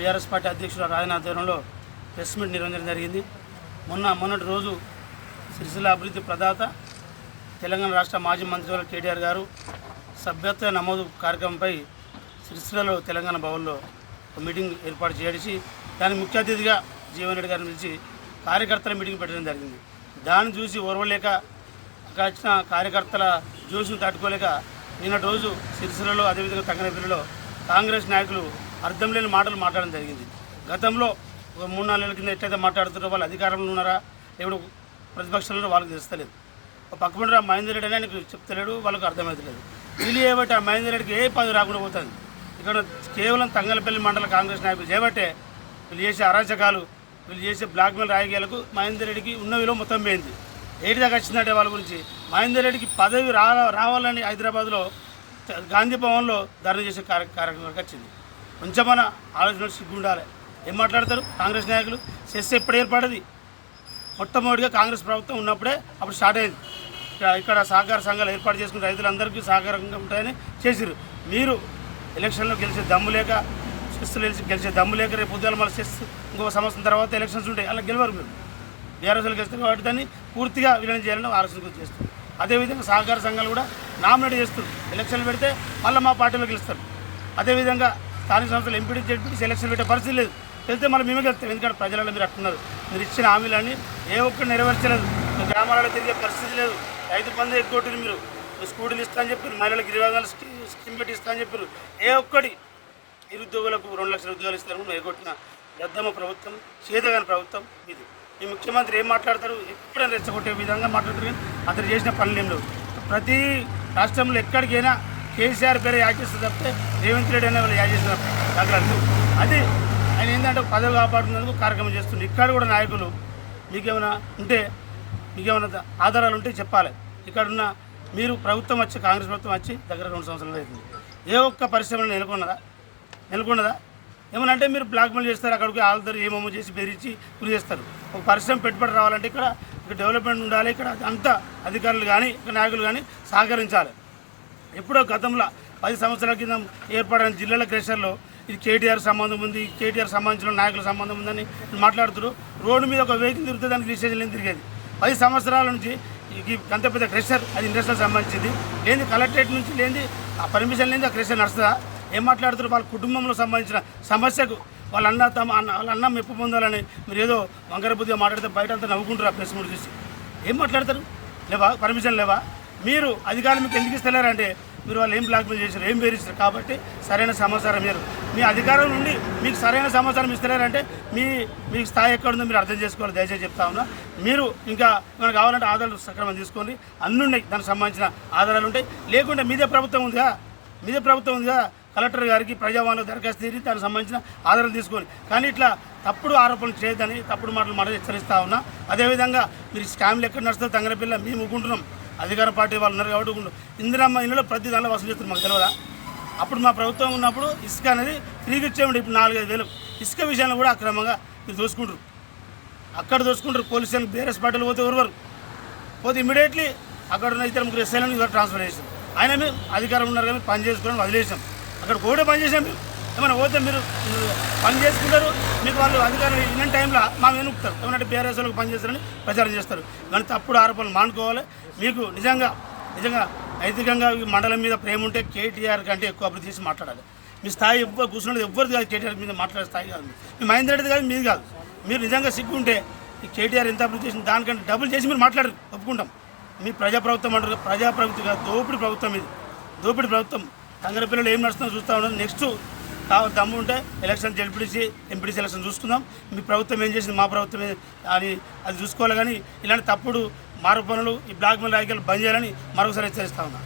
BRS party అధ్యక్షుడు రాజన్ ఆధ్వర్యంలో press meet నిర్వహించడం జరిగింది. మొన్నటి రోజు సిరిసిల్ల అభివృద్ధి ప్రదాత తెలంగాణ రాష్ట్ర మాజీ మంత్రివర్యులు కేటీఆర్ గారు సభ్యత్వ నమోదు కార్యక్రమంపై సిరిసిల్లలో తెలంగాణ భవన్లో మీటింగ్ ఏర్పాటు చేసి దానికి ముఖ్య అతిథిగా జీవన్ రెడ్డి గారిని పిలిచి కార్యకర్తల మీటింగ్ పెట్టడం జరిగింది. దాన్ని చూసి ఓర్వలేక అక్కడ వచ్చిన కార్యకర్తల జోషును తట్టుకోలేక నిన్నటి రోజు సిరిసిల్లలో అదేవిధంగా తంగనపల్లిలో కాంగ్రెస్ నాయకులు అర్థం లేని మాటలు మాట్లాడడం జరిగింది. గతంలో ఒక 3-4 నెలల కింద ఎట్లయితే మాట్లాడుతున్నారో వాళ్ళు అధికారంలో ఉన్నారా ఎప్పుడు ప్రతిపక్షంలో వాళ్ళకి తెలుస్తలేదు. పక్కన మహేందర్ రెడ్డి అని ఆయనకు చెప్తలేడు, వాళ్ళకు అర్థమవుతలేదు. వీళ్ళు చేయబట్టి ఆ మహేందర్ రెడ్డికి ఏ పదవి రాకుండా పోతుంది. ఇక్కడ కేవలం తంగలపల్లి మండల కాంగ్రెస్ నాయకులు చేయబట్టే వీళ్ళు చేసే అరాచకాలు, వీళ్ళు చేసే బ్లాక్మెయిల్ రాజకీయాలకు మహేందర్ రెడ్డికి ఉన్న విలువ మొత్తం పోయింది. ఏటి దాకా వచ్చిందంటే వాళ్ళ గురించి మహేందర్ రెడ్డికి పదవి రావాలని హైదరాబాద్లో గాంధీ భవన్లో ధర్నా చేసే కార్యక్రమానికి వచ్చింది. కొంచెం మన ఆలోచన సిగ్గు ఉండాలి. ఏం మాట్లాడతారు కాంగ్రెస్ నాయకులు? సెస్ ఎప్పుడు ఏర్పడది? మొట్టమొదటిగా కాంగ్రెస్ ప్రభుత్వం ఉన్నప్పుడే అప్పుడు స్టార్ట్ అయింది. ఇక్కడ సహకార సంఘాలు ఏర్పాటు చేసుకుని రైతులందరికీ సహకారంగా ఉంటాయని చేసిరు. మీరు ఎలక్షన్లో గెలిచే దమ్ము లేక, సెస్సులు గెలిచే దమ్ము లేక, రేపు ఉద్యోగాలు మళ్ళీ సెస్ ఇంకొక సంవత్సరం తర్వాత ఎలక్షన్స్ ఉంటాయి, అలా గెలవరు. మీరు బీఆర్ఎస్లు గెలుస్తారు కాబట్టి దాన్ని పూర్తిగా విలీనం చేయాలని ఆలోచన చేస్తారు. అదేవిధంగా సహకార సంఘాలు కూడా నామినేట్ చేస్తారు. ఎలక్షన్లు పెడితే మళ్ళీ మా పార్టీలో గెలుస్తారు. అదేవిధంగా స్థానిక సంస్థలు ఎంపీడీ జడ్పీటీ ఎలక్షన్ పెట్టే పరిస్థితి లేదు. వెళ్తే మళ్ళీ మేమే గెలుస్తాం. ఎందుకంటే ప్రజలలో మీరు అట్టున్నారు. మీరు ఇచ్చిన హామీలన్నీ ఏ ఒక్కటి నెరవేర్చలేదు. గ్రామాలలో తిరిగే పరిస్థితి లేదు. 5 మంది ఎగ్గొట్టిరు. మీరు స్కూటీలు ఇస్తా అని చెప్పారు, మహిళలకు 20,000 స్కీమ్ పెట్టి ఇస్తా అని చెప్పారు. ఏ ఒక్కటి నిరుద్యోగులకు 2 లక్షల ఉద్యోగాలు ఇస్తారు ఎగ్గొట్టిన దద్దమ్మ ప్రభుత్వం, చేతగాని ప్రభుత్వం ఇది. ఈ ముఖ్యమంత్రి ఏం మాట్లాడతారు? ఎప్పుడైనా రెచ్చగొట్టే విధంగా మాట్లాడతారు. కానీ అతను చేసిన పనులు ఏం లేవు. ప్రతి రాష్ట్రంలో ఎక్కడికైనా కేసీఆర్ పేరు యాడ్ చేస్తే తప్పితే రేవంత్ రెడ్డి అనే వాళ్ళు యాడ్ చేసిన దాఖలాలు. అది ఆయన ఏంటంటే పదవి కాపాడుతున్నందుకు కార్యక్రమం చేస్తుంది. ఇక్కడ కూడా నాయకులు మీకేమైనా ఆధారాలు ఉంటే చెప్పాలి. ఇక్కడున్న మీరు ప్రభుత్వం వచ్చి, కాంగ్రెస్ ప్రభుత్వం వచ్చి దగ్గర 2 సంవత్సరాలు అవుతుంది. ఏ ఒక్క పరిశ్రమలో నెలకొన్నదా? ఏమనంటే మీరు బ్లాక్మెయిల్ చేస్తారు. అక్కడికి ఆల్దరు ఏమేమో చేసి బెదిరించి గురి చేస్తారు. ఒక పరిశ్రమ పెట్టుబడి రావాలంటే ఇక్కడ డెవలప్మెంట్ ఉండాలి. ఇక్కడ అంతా అధికారులు కానీ ఇక్కడ నాయకులు కానీ సహకరించాలి. ఎప్పుడో గతంలో 10 సంవత్సరాల కింద ఏర్పడిన జిల్లాల క్రెషర్లో ఇది కేటీఆర్ సంబంధం ఉంది, కేటీఆర్ సంబంధించిన నాయకుల సంబంధం ఉందని మాట్లాడుతున్నారు. రోడ్డు మీద ఒక వెహికల్ తిరిగితే దానికి రిజిస్ట్రేషన్ ఏం తిరిగేది. 10 సంవత్సరాల నుంచి ఈ అంత పెద్ద క్రెషర్, అది ఇండస్ట్రీకి సంబంధించింది. లేని కలెక్టరేట్ నుంచి లేని ఆ పర్మిషన్ లేని ఆ క్రెషర్ నడుస్తుందా? ఏం మాట్లాడుతారు? వాళ్ళ కుటుంబంలో సంబంధించిన సమస్యకు వాళ్ళ అన్న మెప్పు పొందాలని మీరు ఏదో వంకర బుద్ధిగా మాట్లాడితే బయట అంతా నవ్వుకుంటారు. ఆ ప్రెస్ మీట్ చూసి ఏం మాట్లాడతారు? లేవా పర్మిషన్ లేవా? మీరు అధికారులు మీకు ఎందుకు ఇస్తలేరంటే మీరు వాళ్ళు ఏం బ్లాక్మెయిల్ చేశారు, ఏం బెదిరిస్తారు కాబట్టి సరైన సమాచారం మీరు మీ అధికారం నుండి మీకు సరైన సమాచారం ఇస్తలేరంటే మీ స్థాయి ఎక్కడుందో మీరు అర్థం చేసుకోవాలి. దయచేసి చెప్తా ఉన్నా. మీరు ఇంకా మనకు కావాలంటే ఆధారాలు సక్రమంగా తీసుకోండి. అన్నీ ఉన్నాయి, దానికి సంబంధించిన ఆధారాలు ఉంటాయి. లేకుంటే మీదే ప్రభుత్వం ఉందిగా కలెక్టర్ గారికి ప్రజావాణిలో దరఖాస్తు తీరి దానికి సంబంధించిన ఆధారాలు తీసుకొని. కానీ ఇట్లా తప్పుడు ఆరోపణలు చేయొద్దని తప్పుడు మాటలు హెచ్చరిస్తూ ఉన్నా. అదేవిధంగా మీరు స్కామ్లు ఎక్కడ నడుస్తుందో తంగరపిల్ల మేము ఊకుంటున్నాం. అధికార పార్టీ వాళ్ళు ఉన్నారు కాబట్టి ఇందిరమ్మ ఇళ్ళలో ప్రతి దానిలో వసూలు చేస్తున్నారు. మాకు తెలియదా? అప్పుడు మా ప్రభుత్వం ఉన్నప్పుడు ఇసుక అనేది తిరిగి ఇచ్చేయండి. ఇప్పుడు 4-5 వేలు ఇసుక విషయంలో కూడా అక్రమంగా మీరు దోసుకుంటారు. అక్కడ దోసుకుంటారు. పోలీస్ స్టేషన్ బీఆర్ఎస్ పార్టీలు పోతే ఇమీడియట్లీ అక్కడ ఉన్న 2-3 ఎస్ఐలను ఇవాళ ట్రాన్స్ఫర్ చేసాం. ఆయన మేము అధికారం ఉన్నారు కానీ పని చేసుకోవడం వదిలేసాం. అక్కడ కూడా పని చేసాం. మీరు ఏమైనా పోతే మీరు పని చేసుకుంటారు. మీకు వాళ్ళు అధికారం ఇన్న టైంలో మా వెనుకుతారు. ఏమంటే బీఆర్ఎస్ వాళ్ళకి పని చేస్తారని ప్రచారం చేస్తారు. కానీ తప్పుడు ఆరోపణలు మానుకోవాలి. మీకు నిజంగా నైతికంగా ఈ మండలం మీద ప్రేమ ఉంటే కేటీఆర్ కంటే ఎక్కువ అభివృద్ధి చేసి మాట్లాడాలి. మీ స్థాయి ఎవ్వరు కూర్చున్నది ఎవ్వరిది కాదు. కేటీఆర్ మీద మాట్లాడే స్థాయి కాదు. మీ మహేందర్ రెడ్డి కాదు, మీది కాదు. మీరు నిజంగా సిగ్గు ఉంటే ఈ కేటీఆర్ ఎంత అభివృద్ధి చేసిన దానికంటే డబుల్ చేసి మీరు మాట్లాడరు, ఒప్పుకుంటాం. మీ ప్రజాప్రభుత్వం అంటారు. ప్రజాప్రభుత్వం కాదు, దోపిడి ప్రభుత్వం ఇది. దోపిడి ప్రభుత్వం. తంగరపిల్లలు ఏం నడుస్తుందో చూస్తూ ఉండదు. నెక్స్ట్ దమ్ము ఉంటే ఎలక్షన్ జడ్పీటీసీ ఎంపీటీసీ ఎలక్షన్ చూసుకుందాం. మీ ప్రభుత్వం ఏం చేసింది, మా ప్రభుత్వం అని అది చూసుకోవాలి. కానీ ఇలాంటి తప్పుడు మారు పనులు, ఈ బ్లాక్ మెయిల్ రాజకీయాలు బంద్ చేయాలని మరొకసారి హెచ్చరిస్తా ఉన్నాం.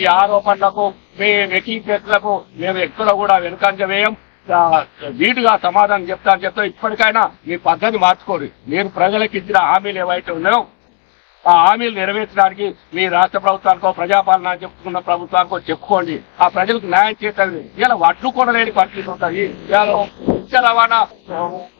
ఈ ఆరోపణలకు, మీ వ్యక్తిగతలకు మేము ఎక్కడ కూడా వెనుకంజ వేయం. నీటుగా సమాధానం చెప్తా ఇప్పటికైనా మీ పద్ధతి మార్చుకోరు. మీరు ప్రజలకు ఇచ్చిన హామీలు ఏవైతే ఉన్నాయో ఆ హామీలు నెరవేర్చడానికి మీ రాష్ట్ర ప్రభుత్వానికో, ప్రజాపాలన చెప్పుకున్న ప్రభుత్వానికో చెప్పుకోండి. ఆ ప్రజలకు న్యాయం చేయాలి. ఇలా వడ్లు కొనలేని పరిస్థితి ఉంటుంది. ఉచిత రవాణా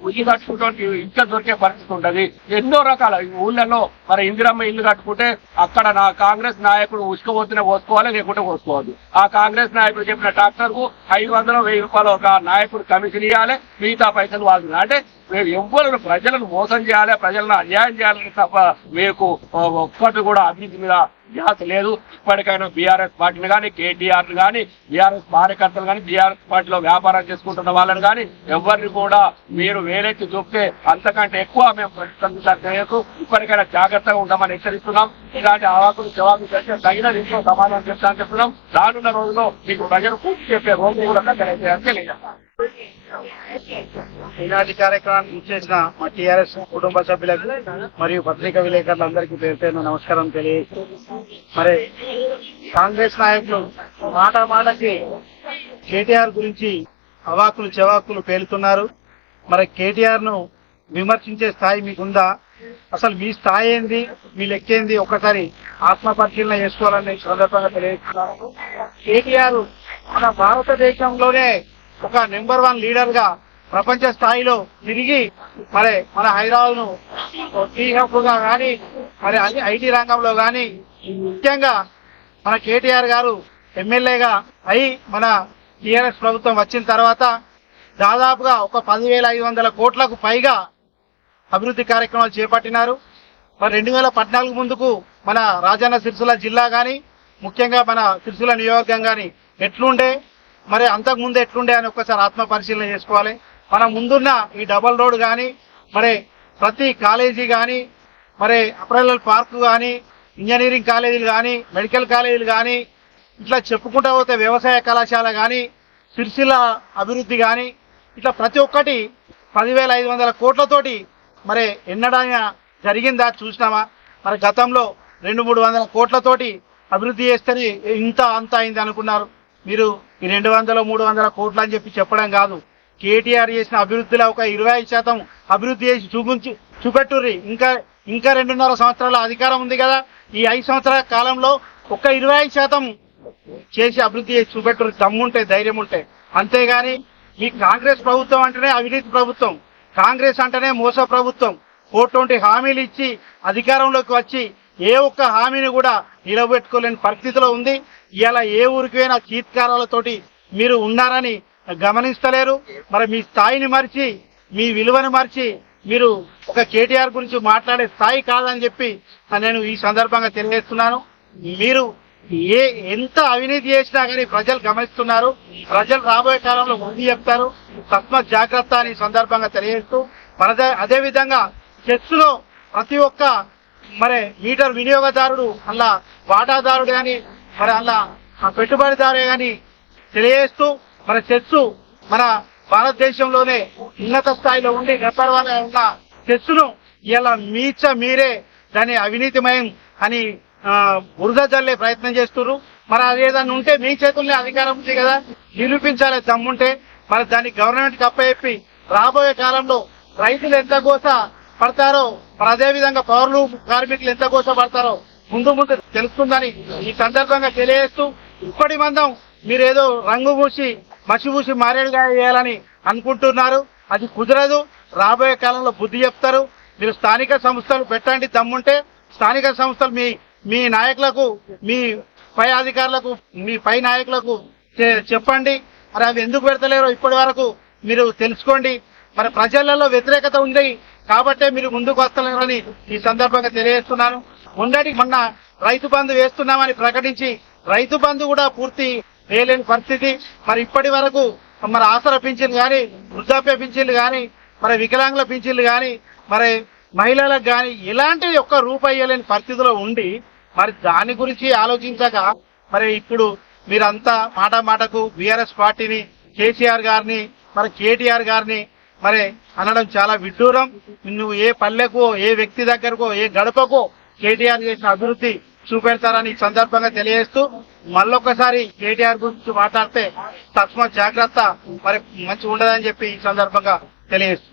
ఉల్లి కట్టుకుంటే ఇంకా దొరికే పరిస్థితి ఉంటది. ఎన్నో రకాల ఊళ్ళలో మరి ఇందిరమ్మ ఇల్లు కట్టుకుంటే అక్కడ నా కాంగ్రెస్ నాయకుడు ఉసుకపోతేనే పోసుకోవాలి, లేకుంటే పోసుకోవద్దు. ఆ కాంగ్రెస్ నాయకుడు చెప్పిన ట్రాక్టర్ కు 500-1000 రూపాయలు ఒక నాయకుడు కమిషన్ ఇవ్వాలి, మిగతా పైసలు వాళ్ళు. అంటే మేము ఎవ్వరు ప్రజలను మోసం చేయాలి, ప్రజలను అన్యాయం చేయాలని తప్ప మీకు ఒక్కటి కూడా అభివృద్ధి మీద ధ్యాస లేదు. ఇప్పటికైనా బీఆర్ఎస్ పార్టీని కానీ, కేటీఆర్ కానీ, బీఆర్ఎస్ కార్యకర్తలు కానీ, బీఆర్ఎస్ పార్టీలో వ్యాపారం చేసుకుంటున్న వాళ్ళని కానీ ఎవరిని కూడా మీరు వేలెత్తి చూపితే అంతకంటే ఎక్కువ మేము ప్రతిస్పందించలేదు. ఇప్పటికైనా జాగ్రత్తగా ఉంటామని హెచ్చరిస్తున్నాం. ఇలాంటి అవాకులు జవాబు చేస్తే తగిన రీతిలో సమాధానం చెప్తామని చెప్తున్నాం. రానున్న రోజుల్లో మీకు ప్రజలు పూర్తి చెప్పే రోజు కూడా తెలియజేయాలి. ఈనాటి కార్యక్రమానికి ఇచ్చేసిన మా టీఆర్ఎస్ కుటుంబ సభ్యులకు మరియు పత్రికా విలేకరులందరికీ పేరు పేరున నమస్కారం తెలియజేస్తూ, మరి కాంగ్రెస్ నాయకులు మాటకి కేటీఆర్ గురించి అవాకులు చెవాకులు పేలుతున్నారు. మరి కేటీఆర్ ను విమర్శించే స్థాయి మీకుందా? అసలు మీ స్థాయి ఏంది, మీ లెక్కేంది? ఒక్కసారి ఆత్మ పరిశీలన చేసుకోవాలని సందర్భంగా తెలియజేస్తున్నారు. కేటీఆర్ మన భారతదేశంలోనే ఒక నెంబర్ 1 లీడర్ గా ప్రపంచ స్థాయిలో తిరిగి మరి మన హైదరాబాద్ ను టీ హబ్ గా కానీ, మరి ఐటీ రంగంలో కానీ, ముఖ్యంగా మన కేటీఆర్ గారు ఎమ్మెల్యేగా అయి మన టీఆర్ఎస్ ప్రభుత్వం వచ్చిన తర్వాత దాదాపుగా ఒక 10,500 కోట్లకు పైగా అభివృద్ధి కార్యక్రమాలు చేపట్టినారు. మరి 2014 ముందుకు మన రాజన్న సిరిసిల్ల జిల్లా కానీ, ముఖ్యంగా మన సిరిసిల్ల నియోజకవర్గం కానీ ఎట్లుండే, మరి అంతకు ముందు ఎట్లుండే అని ఒక్కసారి ఆత్మ పరిశీలన చేసుకోవాలి. మన ముందున్న ఈ డబల్ రోడ్ కానీ, మరి ప్రతి కాలేజీ కానీ, మరి అప్రైలల్ పార్క్ కానీ, ఇంజనీరింగ్ కాలేజీలు కానీ, మెడికల్ కాలేజీలు కానీ, ఇట్లా చెప్పుకుంటా పోతే వ్యవసాయ కళాశాల కానీ, సిరిసిల్ల అభివృద్ధి కానీ, ఇట్లా ప్రతి ఒక్కటి 10,500 కోట్లతోటి మరి ఎన్నడైనా జరిగిందా చూసినామా? మరి గతంలో 200-300 కోట్లతోటి అభివృద్ధి చేస్తేనే ఇంత అంత అయింది అనుకున్నారు. మీరు ఈ 200-300 కోట్లు అని చెప్పి చెప్పడం కాదు. కేటీఆర్ చేసిన అభివృద్ధిలో ఒక 25% అభివృద్ధి చేసి చూపెట్టుర్రి. ఇంకా 2.5 సంవత్సరాల అధికారం ఉంది కదా. ఈ 5 సంవత్సరాల కాలంలో ఒక 25% చేసి అభివృద్ధి చేసి చూపెట్టుర్రి, దమ్ముంటే, ధైర్యం ఉంటే. అంతేగాని మీ కాంగ్రెస్ ప్రభుత్వం అంటేనే అవినీతి ప్రభుత్వం, కాంగ్రెస్ అంటేనే మోస ప్రభుత్వం. 420 హామీలు ఇచ్చి అధికారంలోకి వచ్చి ఏ ఒక్క హామీని కూడా నిలబెట్టుకోలేని పరిస్థితిలో ఉంది. ఇలా ఏ ఊరికైనా చీత్కారాలతోటి మీరు ఉన్నారని గమనిస్తలేరు. మరి మీ స్థాయిని మరిచి, మీ విలువను మరిచి మీరు ఒక కేటీఆర్ గురించి మాట్లాడే స్థాయి కాదని చెప్పి నేను ఈ సందర్భంగా తెలియజేస్తున్నాను. మీరు ఎంత అవినీతి చేసినా కానీ ప్రజలు గమనిస్తున్నారు. ప్రజలు రాబోయే కాలంలో ముందు చెప్తారు. తస్మాత్ జాగ్రత్త అని సందర్భంగా తెలియజేస్తూ, అదే విధంగా చెస్లో ప్రతి ఒక్క మరి మీటర్ వినియోగదారుడు అలా వాటాదారుడు కానీ, మరి అలా పెట్టుబడిదారుడే కానీ తెలియజేస్తూ, మన చెస్సు మన భారతదేశంలోనే ఉన్నత స్థాయిలో ఉండి నెంబర్ 1 ఉన్న చెస్సును ఇలా మీరే దాన్ని అవినీతిమయం అని బురద జల్లే ప్రయత్నం చేస్తున్నారు. మరి అదేదన్నా ఉంటే మీ చేతుల్లో అధికారం ఉంది కదా, నిరూపించాలి దమ్ముంటే. మరి దాన్ని గవర్నమెంట్ అప్పచెప్పి రాబోయే కాలంలో రైతులు ఎంత గోస పడతారో, మరి అదే విధంగా పౌరులు కార్మికులు ఎంత గోస పడతారో ముందు తెలుస్తుందని ఈ సందర్భంగా తెలియజేస్తూ, ఇప్పటి మందం మీరేదో రంగు పూసి మసి పూసి మారేడుగా వేయాలని అనుకుంటున్నారు. అది కుదరదు. రాబోయే కాలంలో బుద్ధి చెప్తారు. మీరు స్థానిక సంస్థలు పెట్టండి దమ్ముంటే. స్థానిక సంస్థలు మీ నాయకులకు, మీ పై అధికారులకు, మీ పై నాయకులకు చెప్పండి. మరి అవి ఎందుకు పెడతలేరో ఇప్పటి వరకు మీరు తెలుసుకోండి. మరి ప్రజలలో వ్యతిరేకత ఉంది కాబట్టే మీరు ముందుకు వస్తలేరని ఈ సందర్భంగా తెలియజేస్తున్నాను. మొన్న రైతు బంధు వేస్తున్నామని ప్రకటించి రైతు బంధు కూడా పూర్తి వేయలేని పరిస్థితి. మరి ఇప్పటి వరకు మరి ఆసరా పింఛన్లు కానీ, వృద్ధాప్య పింఛన్లు కానీ, మరి వికలాంగుల పింఛన్లు కానీ, మరి మహిళలకు కానీ ఇలాంటి ఒక్క రూపాయి ఇవ్వలేని పరిస్థితిలో ఉండి, మరి దాని గురించి ఆలోచించక మరి ఇప్పుడు మీరంతా మాటకు బీఆర్ఎస్ పార్టీని, కేసీఆర్ గారిని, మరి కేటీఆర్ గారిని మరి అనడం చాలా విడ్డూరం. నువ్వు ఏ పల్లెకో, ఏ వ్యక్తి దగ్గరకో, ఏ గడపకో కేటీఆర్ చేసిన అభివృద్ధి చూపెడతారని ఈ సందర్భంగా తెలియజేస్తూ, మళ్ళొక్కసారి కేటీఆర్ గురించి మాట్లాడితే తస్మాత్ జాగ్రత్త, మరి మంచి ఉండదని చెప్పి ఈ సందర్భంగా తెలియజేస్తూ